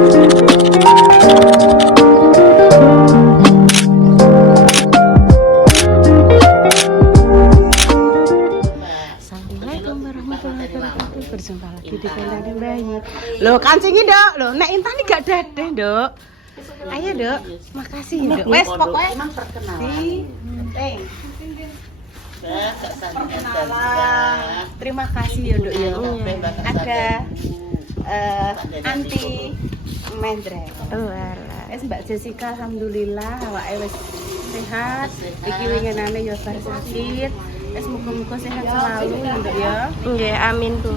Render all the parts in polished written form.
Berjumpa lagi di kandang bayi. Loh, kancingi, Dok. Loh, nek Intan iki gak dadeh, Dok. Ayo, Dok. Makasih, Dok. Wes pokoknya emang perkenalan. Perkenalan. Terima kasih ya, Dok ya. Ada Anti Mendrel. Wes Mbak Jessica alhamdulillah awake wis sehat. Iki winginane ya bar sakit. Wes muga-muga sehat selalu ya, Dok ya. Nggih, amin, Bu.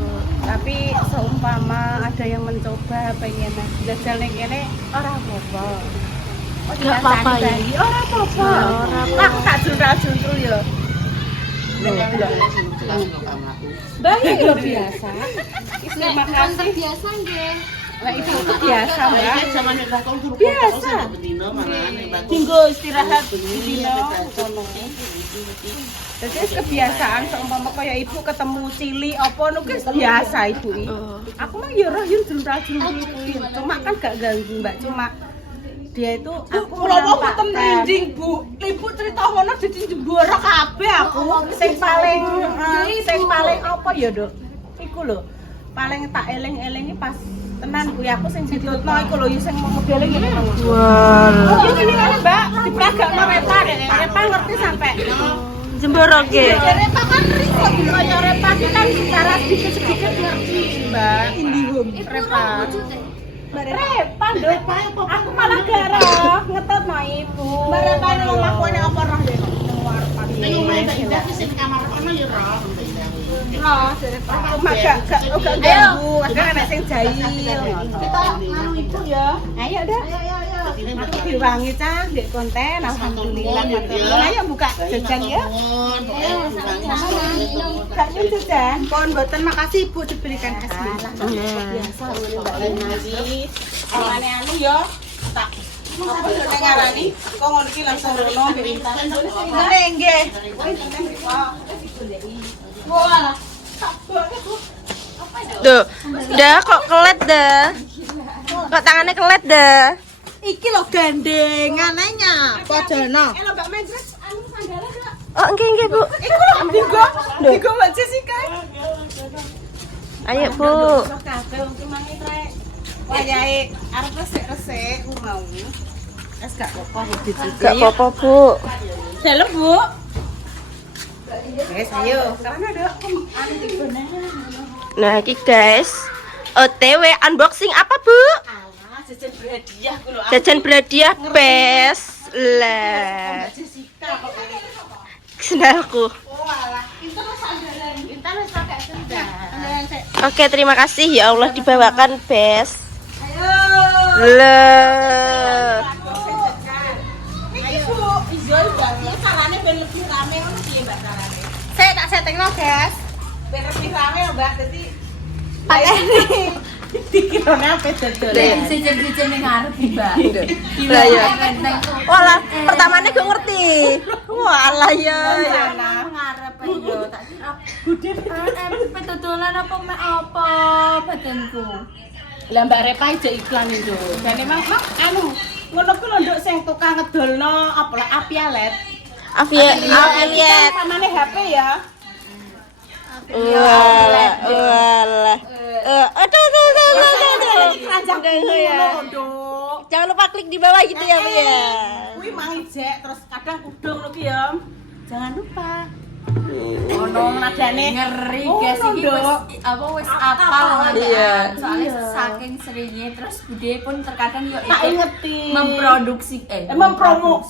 Tapi seumpama ada yang mencoba pengen jajal ning kene ora apa-apa. Enggak apa-apa ya. Ora apa-apa. Lah tak juntrul ya. Baik lo biasa. Terima kasih. Biasa nggih. Lah itu biasa, Mbak. Biasa. Tinggo istirahat dino kono. Jadi kebiasaan seumpama kaya ibu ketemu cili apa nu biasa ibu iki. Aku mah ya roh yen juntrul-juntrul kuwi. Cuma kan gak ganggu, Mbak. Cuma dia itu aku Kalau mboten merinding, Bu. Ibu cerita ngono dadi jemboro kabeh aku. sing paling apa ya, Dok? Iku lho. Paling tak eling-elingi pas tenan kuwi aku sing ditutno iku lho sing modele ngene lho. Wah. Oh, ini kan, Mbak, diperagakno Repa, Repa ngerti sampai Jemboro nggih. Repa kan riso kaya Repa ki kan secara sedikit-sedikit ngerti, Mbak. Indihome Repa. Repa, Dok. Aku malah garah ngetutno ibu. Mbak Repa nang omahku nek apa roh ya. Ning omahe tak indah sing kamar kono ya roh. Cuma gak ganggu, ada anak sing jahil. Kita nganu ibu ya. Ayo dah. Aku diwangi cah di konten, alhamdulillah. Ayo buka jajan ya. Gak nyun jajan. Pohon boten makasih Ibu diberikan es Biasa ngene Mbak Lina. Awalane anu ya. Tak apa yo nek ngarani kok ngono iki langsung rono pintas. Nggih nggih. Wah. Duh, dah kok kelet dah. Kok tangannya kelet dah. Iki lho gandengannya padana. Lho Mbak Mendres anu sandalnya Kak. Oh, nggih, Bu. Iku lho digo Mbak Jessica. Ayo, Bu. Kabeh wong ki mangi trek. Wayahe arep resik-resik ku mau. Es gak apa-apa dicuci. Gak apa-apa, Bu. Dalam, Bu. Guys, ayo. Karena ada anu tibone. Nah, iki guys. OTW unboxing apa, Bu? Alah, jajan berhadiah ku lho. Jajan berhadiah best lah. Jessica kok. Sendalku. Oh, alah. Pinter sandalan. Pinter wis pakai sendal. Sandalan sik. Oke, terima kasih ya Allah dibawakan best. Ayo. Lah. Iki Bu, ijo banget. Carane ben lebih rame ngono piye, Mbak carane? Saya tak settingno, guys. Ben lebih rame, Mbak. Dadi dikirone apa dodol. Sijil-sijil ning arep Mbak. Lah ya. Walah, pertamanya gue ngerti. Walah ya. Ngarep yo tak kira budhe petutulan apa badanku. Lah Mbak Repa aja iklan itu. Dan emang anu ngono ku lho nduk sing tukang ngedolno apa lah apialet. Affiliate. Samane HP ya. Walah. Aduh. Keranjang Jangan lupa klik di bawah gitu ya, Bu ya. Kuwi mang ijek terus kadang udung lho ki ya. Jangan lupa. Ono nadane Ngeri Oh, guys iki wis Dok. apa wis apal Iya. soalnya saking seringnya terus bude pun terkadang yo tak ingeti. memproduksi mempromokan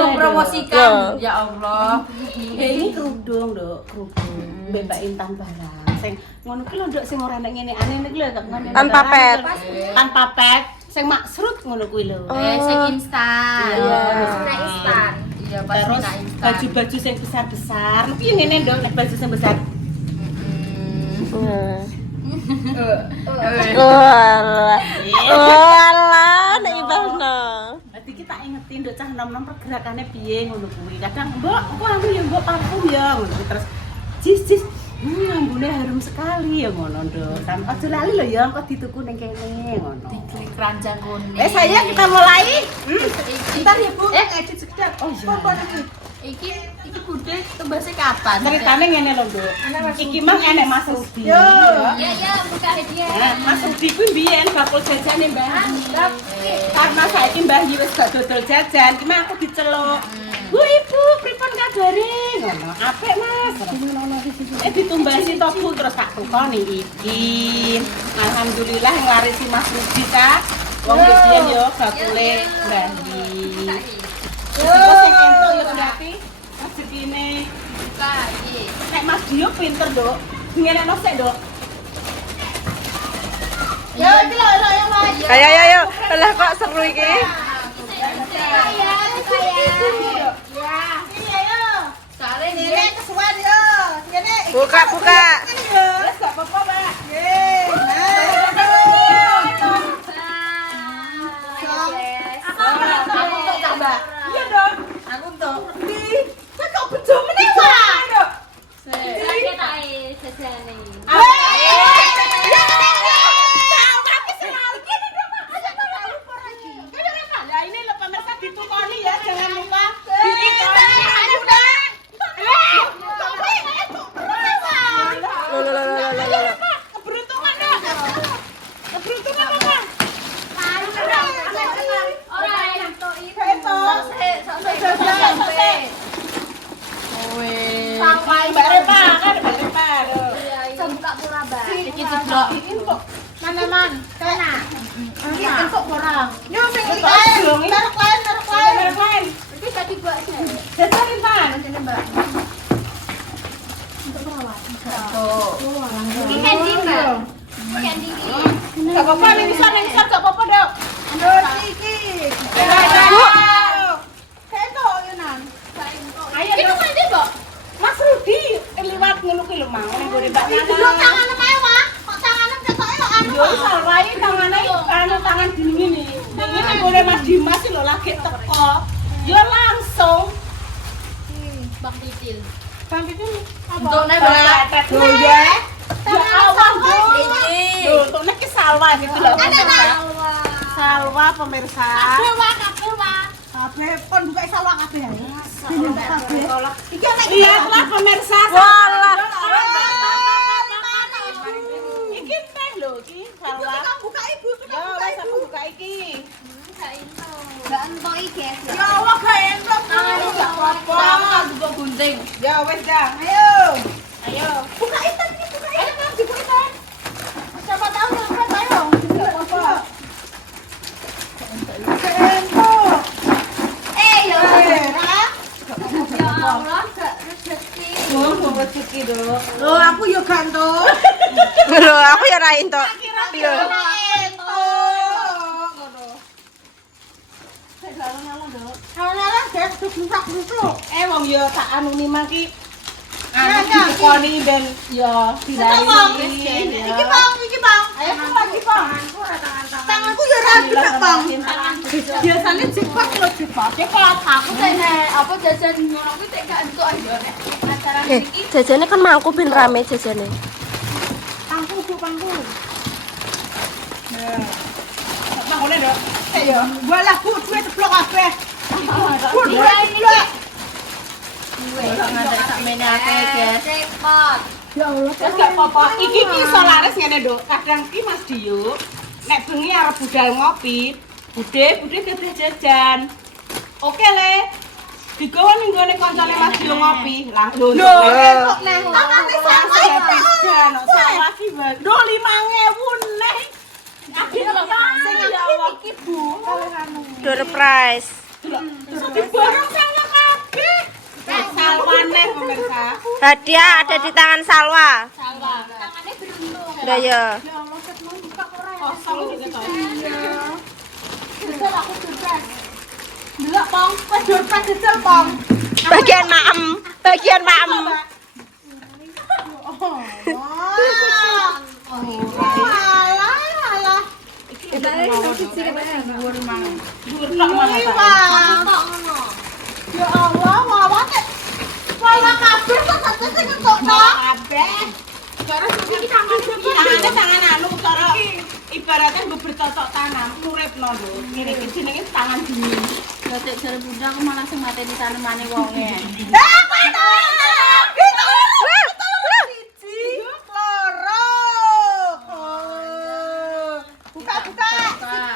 mempromosikan ya Allah. Ini kerudung, Dok, kerudung. Mbak Intan barang. Sing ngono ki lho, Dok, sing ora nek ngene aneh nek lho kok ngene. Tanpa pet. Tanpa pet. Sing maksrut ngono kuwi lho. Sing instan. Iya. Instan. Iya, pasti Terus nak instan. baju-baju sing besar-besar. Ki ngene, Dok, nek baju sing besar. Walah, nek ibahno. Dadi kita ingetin Dok cah nom-nom pergerakannya piye ngono kuwi. Kadang, "Mbok, aku anu ya mbok parfum ya." Ngono terus jis ambune bumbunya harum sekali ya ngono Nduk. Sampe aja lali lho ya engko dituku ning kene ngono. Keranjang kuning. Sayang kita mulai. Bentar ya Bu. Edit sekedar. Oh iya. Iki bude tumbasnya kapan? Ceritane ngene lho Nduk. Iki mah enek Mas Rudi. Iya, buka hadiah. Nah, Mas Rudi kuwi mbiyen bakul jajane Mbah. Karena saiki Mbah iki wis gak dodol jajan, iki mah aku diceluk. Bu Ibu, pripun kabare? Ngono. Apik Mas. Ditumbasi to Bu terus tak tukoni iki. Alhamdulillah nglarisi Mas Rudi ta. Wong biyen yo bakule Mbah iki. Yo sing entuk yo berarti rezekine Buka iki. nek Mas Dio pinter, Nduk. Ngenekno sik, Nduk. Yo iki lho yo. Ayo. Lah kok seru iki. Buka. Wes gak apa-apa, Mbak. Aku untuk tambah. Iya dong. Aku untuk. Kok kok bejo meneh wae, Nduk. Ya ini lo pemirsa ditukoni ya, jangan lupa. Keberuntungan dong. Keberuntungan apa? Mbak Repa kan Mbak Repa. Iki ceblok. Man. Kana. Entuk kurang. Yo sing lain. Merek lain. Iki tadi buat sih. Jajarin Pan. Mbak. Ini candy, Mbak. Candy. Gak apa-apa nih bisa gak apa-apa dok. Ayo Itu dok. candy, Mbak. Mas Rudi liwat ngono ki lho mang ning gone Mbak Nana. Lu tangannya mewah. Kok tangannya cetoke kok anu. Yo salwai tangane tangan dingin nih. Dingin ning gone Mas Dimas lho lagi teko. Yo langsung Bang Titil. Bang itu Untune Mbak. Lho ya. Ya awan lho, untuknya ki salwa gitu loh. Salwa pemirsa. Kabeh pon buka salwa kabeh. Lihatlah pemirsa. Walah. Iki teh lho, iki salwa. Buka ibu. Yo wis aku buka iki. Gak entuk iki. Ya Allah gak entuk. Gak apa-apa. Juga gunting. Ya wis dah. Ayo. Buka itu nih, buka itu. Kan dibuka. Siapa tahu dapat ayo. Ya Allah, gak rezeki. Oh, rezeki dok. Loh, aku yo gantung. Lho, aku ya ra entuk. Lho. Kalau gas busuk-busuk. Wong yo tak anu ni mang ki. Anu dikoni ben yo dilari. Iki Bang. Ayo lagi Bang. Tanganku yo ra gerak, Bang. Biasanya cepat lo cepat. Cepat, aku tene apa jajan ngono kuwi tek gak entuk aja nek acara iki. Jajane kan mangku ben rame jajane. Pangku. Nah. Mangkone dok. Yo. Walah, Bu, duwe ceplok kabeh. Bu, duwe Iya. ngadek sakmene akeh, guys. Cepat. Ya Allah. Wes gak apa-apa. Iki ki iso laris ngene, Dok. Kadang ki Mas Dio nek bengi arep budal ngopi, bude kedhe jajan. Oke le. Digawa ning gone kancane Mas Dio ngopi. Langsung. Lho, kok neh. Tangane sama jajan. Salah ki, Bang. Do 5.000 neh. Adit sing iki Bu. Door prize. Diborong sama kabeh. Salwane pemirsa. Hadiah ada di tangan Salwa. Salwa. Tangannya beruntung. Lah ya. Kosong juga toh. Jujur aku surprise. Delok, Pong. Wes surprise jujur, Pong. Bagian maem. Alah. Ya Allah, wawa kabeh kok sate sing entuk to. Kabeh. tangan anu cara ibaratnya gue bercocok tanam uripno lho. Ngene iki jenenge tangan dingin. Lah cek jare bunda aku malah sing mateni tanemane wonge.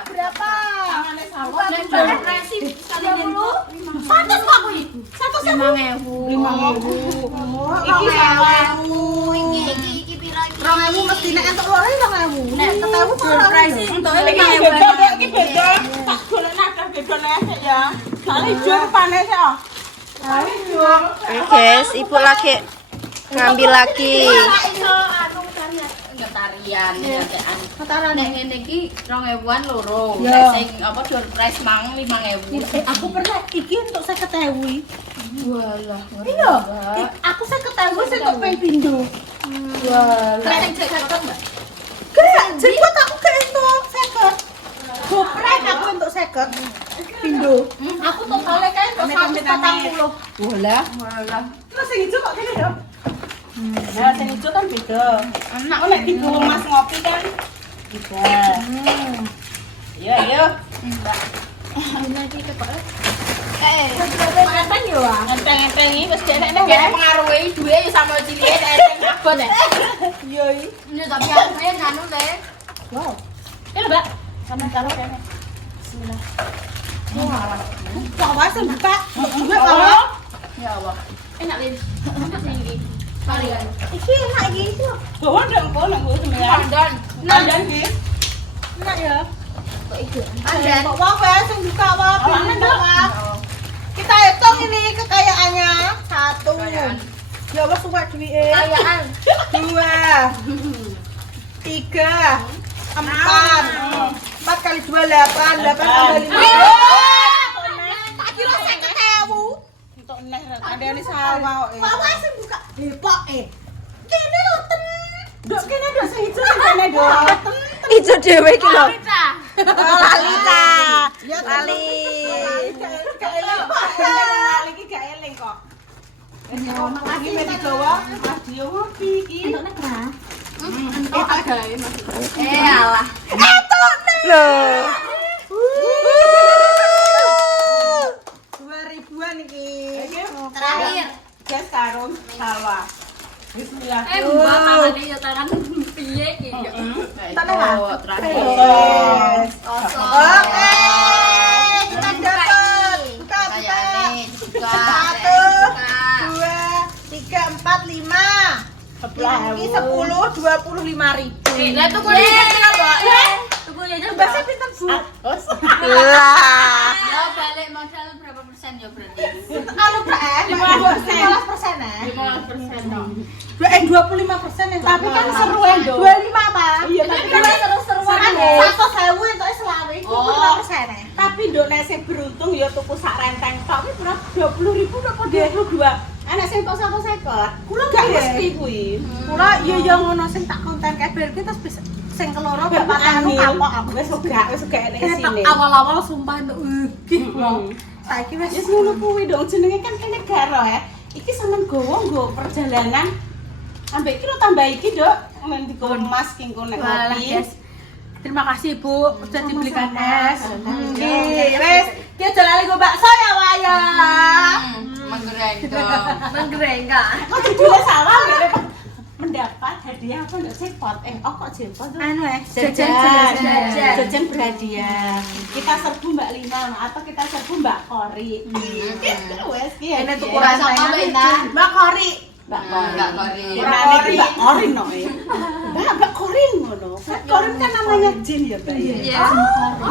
Berapa? Tangane sawah nek depresi sekali nyentuh. Pantes kok kuwi. 5.000. Iki sawahmu. Iki pira iki? 2.000 mesti nek entuk loro 2.000. Nek ketemu surprise entuke Iki 5.000. beda, iki beda. Tak golek nadah beda nek ya. Kali jur panes ya. Kali jur. Guys, ibu lagi ngambil lagi. Tarian ngetekan. Nek ngene iki 2.000-an loro. Ya. Nek sing apa door prize mang 5.000. Aku pernah iki untuk 50.000. Walah. Iya, aku 50.000 sing kok ping pindho. Wah, Nek sing cek cocok enggak? gak jemput aku ke entuk 50. Goprek aku entuk 50. Pindho. Aku totale kae kok 140. Walah. Terus sing ijo kok kene ya? Nah, sing ijo kan beda. Enak kok nek dibawa Mas ngopi kan. Beda. Iya, iya. Enteng yo ah. Enteng-enteng iki wis dek nek Nek pengaruhi duwe yo sama cilike enteng abot ya. Iya, iya. Ya tapi aku ya nganu le. Wow. Ini Mbak, sama taruh kene. Bismillah. Wah, sing buka. Juga kalau Ya Allah. Enak le. Enak sing iki. Kalian. iki enak iki. Bawa ndang kok nang gue sembilan. Pandan. Pandan iki. Enak ya. Pandan. Kok wae sing buka wae. Kita hitung ini kekayaannya. 1. Kekayaan. Ya Allah suka duwike. Kayaan. 2 3 4 4 kali 2 8 8 tambah 5. Tak kira 50.000. Untuk neh kandhane sawah kok. Kok wae sing buka depok Kene lho ten. Nduk kene nduk sing ijo sing kene nduk. Ijo dhewe iki lho. Lali ta. Lali. Gak eling kok. Lali iki gak eling kok. Lagi medik gawa, Mas Dio ngopi iki. Entuk nek ra. Entok agae maksudnya. Alah. Loh. 2000-an iki. Terakhir. Gas karung sawah. Bismillah. Mbak tangane yo tangan piye iki yo. Tangan apa? Terakhir. Yes. Kosong. Oke. Kita dapat. Buka, Kayane buka. juga. 1 2 3 4 5. Ini 10 25.000. Lah tuku jajan pira, Mbak? Tuku jajan Bahasa pinten, Bu? Lah. Ya balik modal berapa persen ya berarti? Anu, Pak, 15% ya. 15% dong. 25% ya. Tapi kan seru ya, 25 apa? Iya, tapi kan seru-seruan. 100.000 entuk selawe iku 25% ya. Tapi nduk nek sing beruntung ya tuku sak renteng tok iki berapa 20.000 tok 22. Anak sing tok 150. Kula gak mesti kuwi. Kula ya ngono sing tak konten kabar ki terus bisa sing keloro bapak anu kapok aku wis uga enek isine. Awal-awal sumpah entuk Saiki wis ngono kuwi dong jenenge kan kene garo ya. Iki sampean gowo perjalanan ambek iki lo tambah iki, Dok. Men digowo Mas ki engko nek ngopi. Terima kasih Bu, sudah dibelikan es. Nggih, wis ki aja lali go bakso ya, Wak ya. Menggerenggak. Kok dudule salah ngene Pak. Mendapat hadiah apa ndak cepot? Kok cepot tuh? Anu Jajan berhadiah. Kita serbu Mbak Lina atau kita serbu Mbak Kori. Gitu wes ki. Ini tuku rasa apa, Ina? Mbak Kori. Mbak Kori. Mbak Kori no ya. Mbak Kori ngono. Mbak Kori kan namanya Jin ya, Mbak. Iya.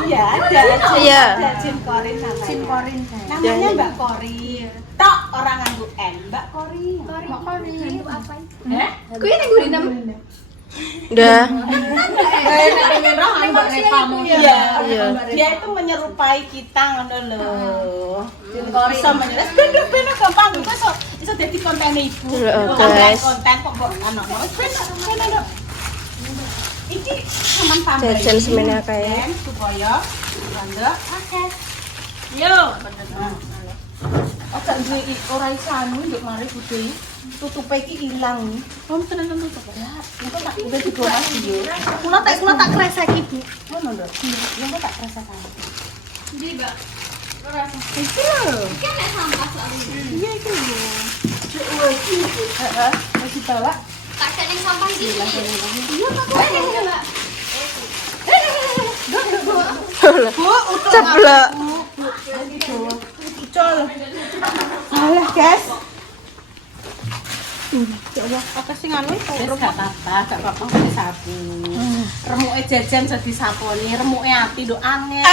Iya, ada. Iya. Ada Jin Korin namanya. Jin Korin. Namanya Mbak Kori. Tok orang nganggo N, Mbak Kori. Mbak Kori. Apa? Kuwi ning guri nam. Udah. Iya. Iya. Dia itu menyerupai kita ngono lho. Bisa menyerupai bener-bener gampang kok iso dadi konten ibu. Guys. Konten kok mbok ana. Bener. Iki sampean tambahin. Jajan semene akeh. Supaya randa akeh. Yo. Oke, duwe ora iso anu nduk mari budhe. Tutupe iki ilang. Om tenan tutup. Engko tak udah digomas yo. Kula tak kresek ibu. Ngono lho. Yo kok tak rasa kan. Ndi, Mbak? Ora rasa. Iki lho. Iki nek sampah soalnya. Iya iki lho. Heeh, wis dibawa. Tak cek ning sampah iki. Iya tak Mbak. Bu, Ceblok. Ucul. Alah, guys. Ya Allah, apa sih nganu? Wis gak apa-apa wis sapu. Remuke jajan jadi saponi, remuke ati nduk angel.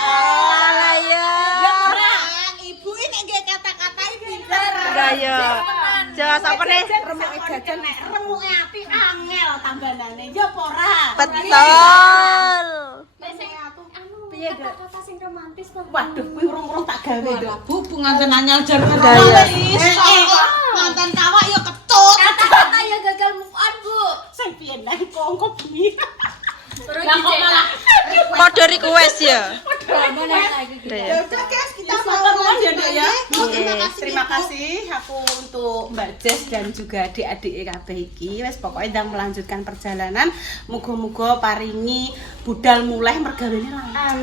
Alah ya. Ibu ini nggih kata-kata pinter. Gaya. Jelas apa nih? Remuke jajan nek remuke ati angel tambanane. Ya apa ora? Betul. Piye kata-kata sing romantis to? Waduh, kuwi urung-urung tak gawe nduk. Bu, Nganten anyar jar Gaya. nganten kawak ya ketut. Kata-kata ya gagal move on, Bu. Sing piye nang kongko bengi. Terus dicek. Kode request ya. Mana lagi? Iya. Udah guys, kita makan ya Dek ya. Terima kasih aku untuk Mbak Jess dan juga adik-adik kabeh iki. Wis pokoke ndang melanjutkan perjalanan. Muga-muga paringi budal mulai mergawene lancar.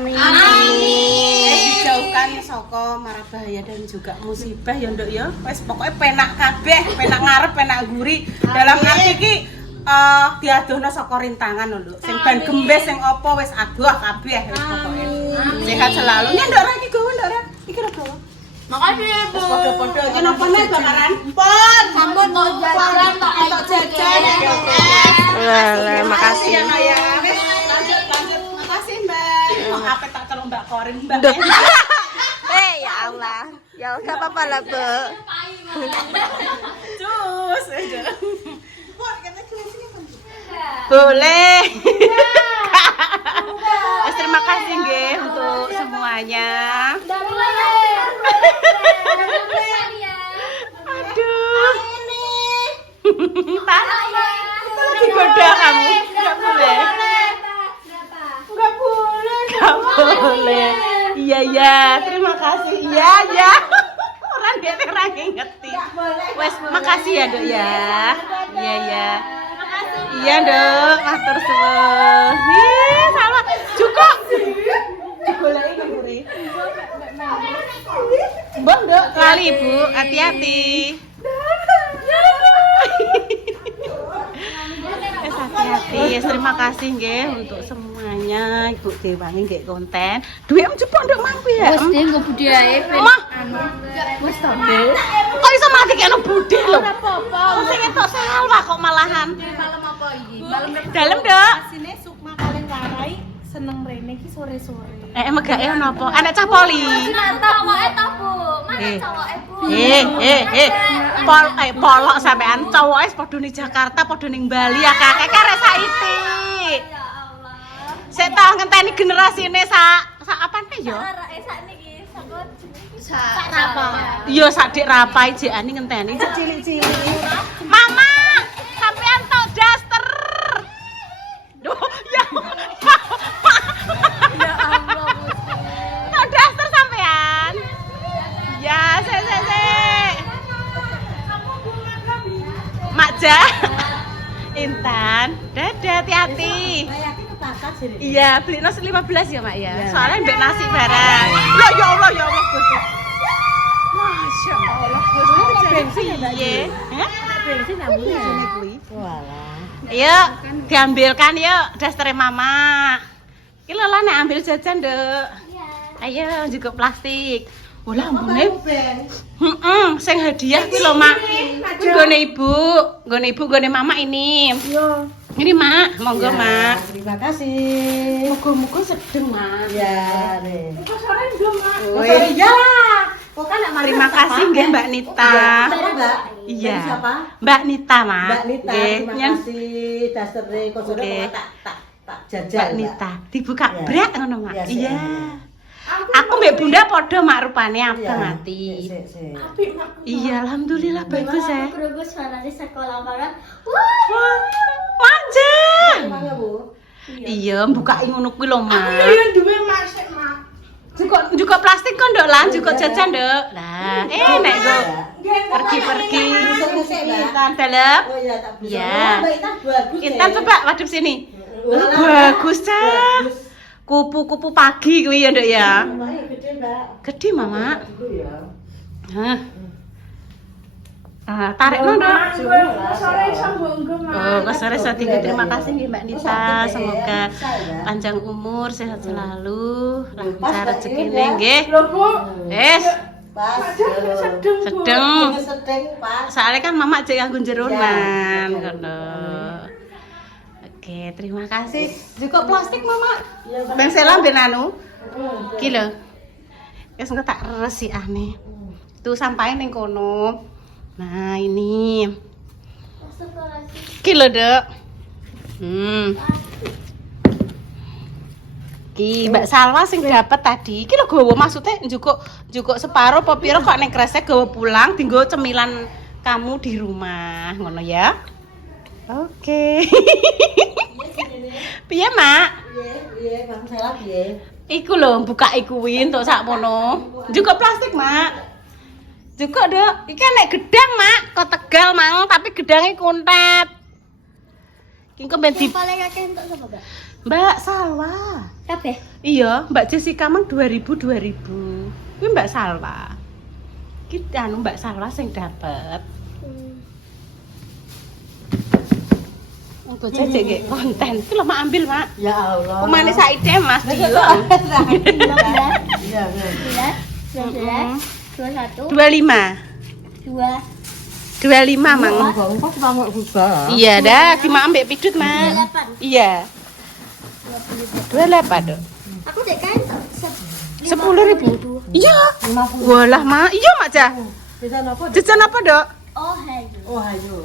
Wis dijauhkan saka mara bahaya dan juga musibah ya Nduk ya. Wis pokoke penak kabeh, penak ngarep, penak guri. Dalam arti iki diadohno saka rintangan lho Nduk. Sing ban gembes sing apa wis adoh kabeh wis pokoke. Sehat selalu. Nek Nduk ra iki gowo Nduk ra. Iki ra gowo. Makasih, Bu. Podo-podo iki napa nek bakaran? Pon, Sampun mau jajan tok jajan tok Walah, makasih. ya Mbak ya. Wis lanjut. Makasih Mbak. Kok HP tak tolong Mbak Korin Mbak. Ya Allah. Ya enggak apa-apa lah, Bu. Cus aja. Boleh. Terima kasih nggih untuk semuanya. Aduh. Kita lagi goda kamu. Enggak boleh. Enggak boleh. Enggak boleh. Iya ya, terima kasih. Iya ya. Orang dia orang ngerti. Wes, makasih ya, Dok ya. Iya ya. Iya, Dok. Matur suwun. Ih, salah. Cukup. Digoleki nang mburi. Mbak, Dok. Lali, Bu. Hati-hati. Hati-hati. Terima kasih nggih untuk semuanya. Ibu Dewangi nggih konten. Duitmu jebok nduk mampu ya. Wis dhewe nggo budiae ben. Mah, Wis to, Bu. kok iso malah dikene budi lho. Ora apa-apa. Sing entuk salwa kok malahan. Malam apa iki? Malam Dalem, Dok. Sine Sukma kalian warai seneng rene iki sore-sore. Megake ono apa? Anak cah poli. Mana cowoke to, Bu? Mana cowoke, Bu? Polok sampean cowoke wis padha ning Jakarta, padha ning Bali ya kakek karek saiki. Ya Allah. Sik tau ngenteni generasine sak apane yo? Arek sakniki sapa jenenge? Sak Rapa. Iya sak dik rapai jekane ngenteni cek cilik-cilik. Mama, sampean tok daster. Duh, ya. Ya Allah. Tok daster sampean. Ya, sik. Makja. Intan, dadah hati-hati. Iya, beli nasi 15 ya, Mak ya. Soalnya mbek nasi barang. Ya Allah, Gusti. Masya Allah, Gusti. Bensin ya, Mbak? Hah? Bensin namanya kuwi. Walah. Yuk, diambilkan yuk daster Mama. Iki lho lah nek ambil jajan, Nduk. Ayo, juga plastik. Wah, ambune. Sing hadiah kuwi lho, Mak. Kuwi nggone Ibu, nggone Mama ini. Iya. Ini Mak, monggo Mak. Terima kasih. Muga-muga sedeng, Mak. Ya, Re. Kok sore belum, Mak? Sore ya. Kok kan nak Terima kasih nggih Mbak Nita. Mbak. Iya. Dari siapa? Mbak Nita, Mak. Mbak Nita, Nggih, terima nyen kasih dasare kok sore Oke. kok tak jajal. Mbak Nita. Dibuka Iya. brek ngono, Mak. Iya, Iya. sik. Aku mbek Bunda padha Mak rupane abang ati. Sik. Iya, alhamdulillah bagus ya. Guru suara di sekolah banget. Wah, manjang. Mangga, Bu. Iya, mbukai ngono kuwi lho, Mak. duwe masik, Mak. Juga plastik kok ndok lan, juga jajan ndok. Lah, nek go pergi-pergi. Intan dalem. Oh iya tak bisa. Ya. Mbak Intan bagus. Intan coba wadep sini. Bagus cah. Kupu-kupu pagi kuwi ya ndok ya. Lumayan gede, Mbak. Gede mama. Dulu ya. Hah. Tarik no ndok. Sore sambung ke Oh, sore sore terima kasih nih Mbak Nita. Semoga panjang umur, sehat selalu, lancar rezekine nggih. Lho, Bu. Wes, Pas. sedeng. Sedeng, Pak. Soalnya kan mama aja yang jeronan ngono. Oke, terima kasih. Juga plastik mama. Ben selam ben anu. Ki lho. Wis engko tak resi aneh. Tuh sampain ning kono. Nah, ini. Ki lho, Dek. Ki Mbak Salwa sing dapat tadi. Ki lho gowo maksudnya njukuk separo apa pira kok ning kresek gowo pulang dienggo cemilan kamu di rumah. Ngono ya. Oke. Piye, Mak? Piye, Bang Sela piye? Iku lho buka iku win untuk sakmono. Njukuk plastik, Mak. Juga dok, iki nek gedang mak, kok Tegal mang, tapi gedangnya kuntet. Ki kok ben di Paling akeh entuk sapa, Mbak? Mbak Salwa. Kabeh. Iya, Mbak Jessica mang 2000. Kuwi Mbak Salwa. Ki anu Mbak Salwa sing dapet. Untuk cecek nggih konten. Ki lho mak ambil, Mak. Ya Allah. Pemanis saide Mas Dio. Iya, iya. 21 25. 2 25 mang. Bang, kok bangun juga. Iya dah, ki mak ambek pidut, Mak. Iya. 28, Dok. Aku dek kan 10.000. Iya. Walah, Mak. Iya, Mak Cah. Jajan apa? Jajan apa, Dok? Oh hayo. Oh, ayo.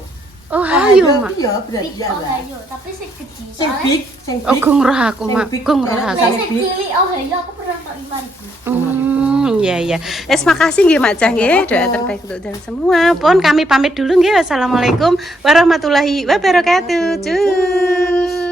Oh, ayo, Mak. Iya, berarti Big ya. oh Mbak. hayo, tapi sing kecil. Sing big, sing Oh, big. gue ngerah aku, Mak. Gue ngerah aku. Sing cilik oh hayo aku pernah tok 5.000. Iya, iya. Makasih nggih, Mak Cah nggih. Doa terbaik untuk jalan semua. Pun kami pamit dulu nggih. Wassalamualaikum warahmatullahi wabarakatuh. Cus.